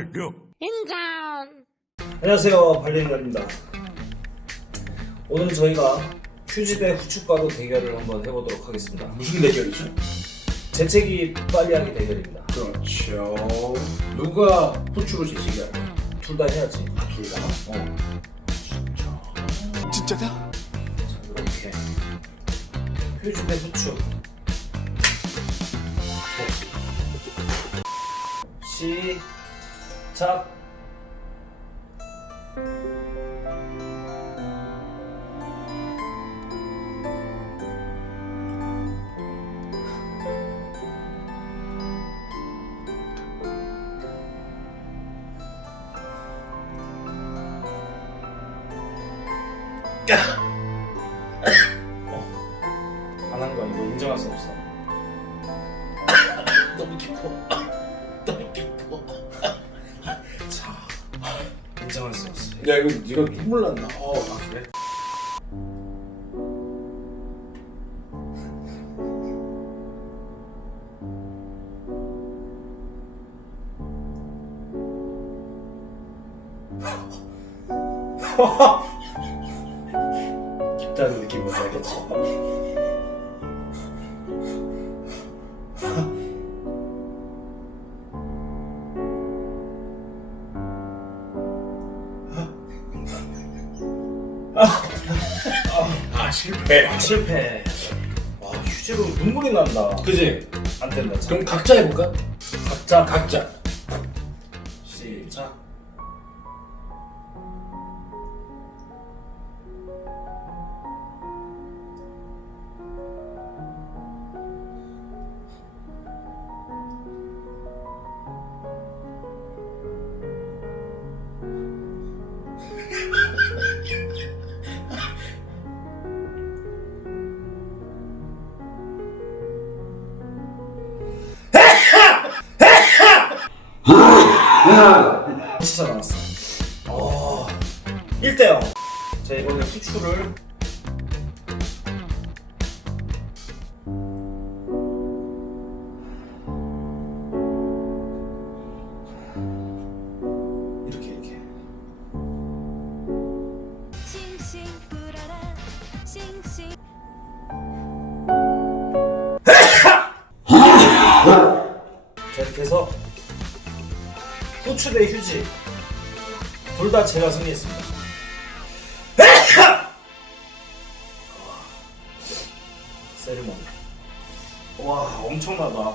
완료. 인정. 안녕하세요, 발리인입니다. 오늘 저희가 휴지 대 후춧가루 대결을 한번 해보도록 하겠습니다. 무슨 대결이죠? 재채기 빨리 하기 대결입니다. 그렇죠. 누가 후추로 재치기 할까요? 둘 다 해야지. 아, 둘 다? 진짜다? 자, 이렇게 휴지 대 후추. 시작. 안 한 거 이거 인정할 수 없어. 너무 깊어. 너무 깊어. 자, 인정할 수 없어. 야, 이거 네가 눈물 난다. 그래? 깊다는 느낌 뭔지 알겠지? 실패. 실패. 와, 휴지로 눈물이 난다. 그지? 안 된다. 자, 그럼 각자 해볼까? 각자. 시작. 진짜 나왔어. 1대0. 자, 이번에 후추를 이렇게 싱싱 불어라 싱싱 자, 이렇게 해서 후추 대 휴지 둘 다 제가 승리했습니다. 세리머니. 와, 엄청나다.